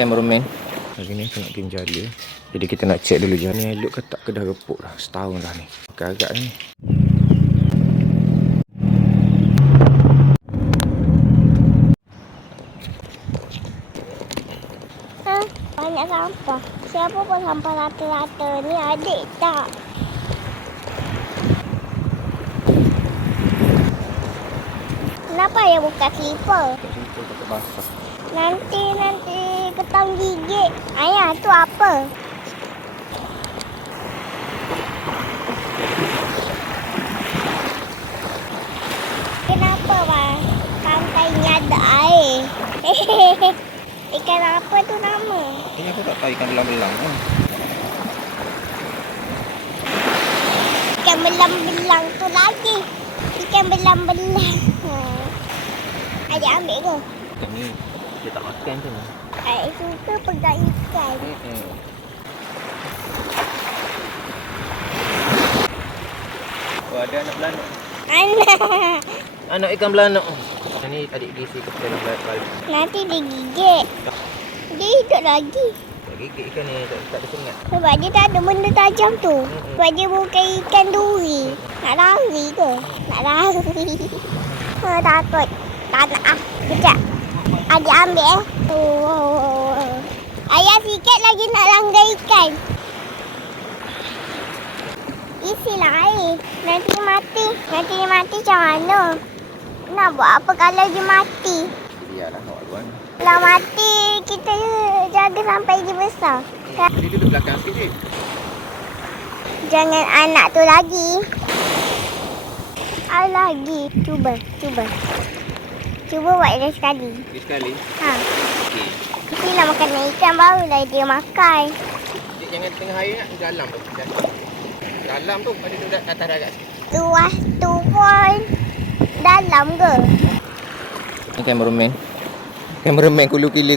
cameraman. Hari ni aku nak pergi menjala. Jadi kita nak check dulu je ni elok ke tak, ke dah repuk dah. Setahun dah ni. Agak-agak ni. Banyak sampah. Siapa pun sampah rata-rata ni, adik tak? Kenapa ya buka slipper? Slipper takut basah. Nanti ketang gigit. Ayah, tu apa? Kenapa bang? Pantai ni ada air. Ikan apa tu nama? Ini aku tak tahu ikan belang-belang kan. Ikan belang-belang tu lagi. Ikan belang-belang. Adik ambil ke? Ikan ni dia tak makan tu. Adik suka pegang ikan. Oh, ada anak belanak. Anak. Anak ikan belanak. Ni adik gisi ke dalam balik. Nanti dia gigit. Dia hidup lagi. Tak gigit ikan ni, tak ada sengat. Sebab dia tak ada benda tajam tu. Sebab dia bukan ikan duri. Nak lari ke? Nak lari. Takut. Tak nak. Sekejap. Adik ambil Ayah sikit lagi nak langgar ikan. Isilah air. Nanti mati. Nanti dia mati macam mana? Nak buat apa kalau dia mati? Biarlah awak tuan. Kalau mati, kita jaga sampai dia besar. Dia duduk belakang sikit je. Jangan anak tu lagi. Lagi. Cuba. Cuba buat dia sekali. Dia sekali. Ha. Okey. Mestilah makan ikan barulah dia makan. Dia jangan tengah air nak dalam tu. Dalam tu ada duduk atas darat sikit. Tuas tu pun dalam ke? Ni cameraman. Cameraman kulu kili.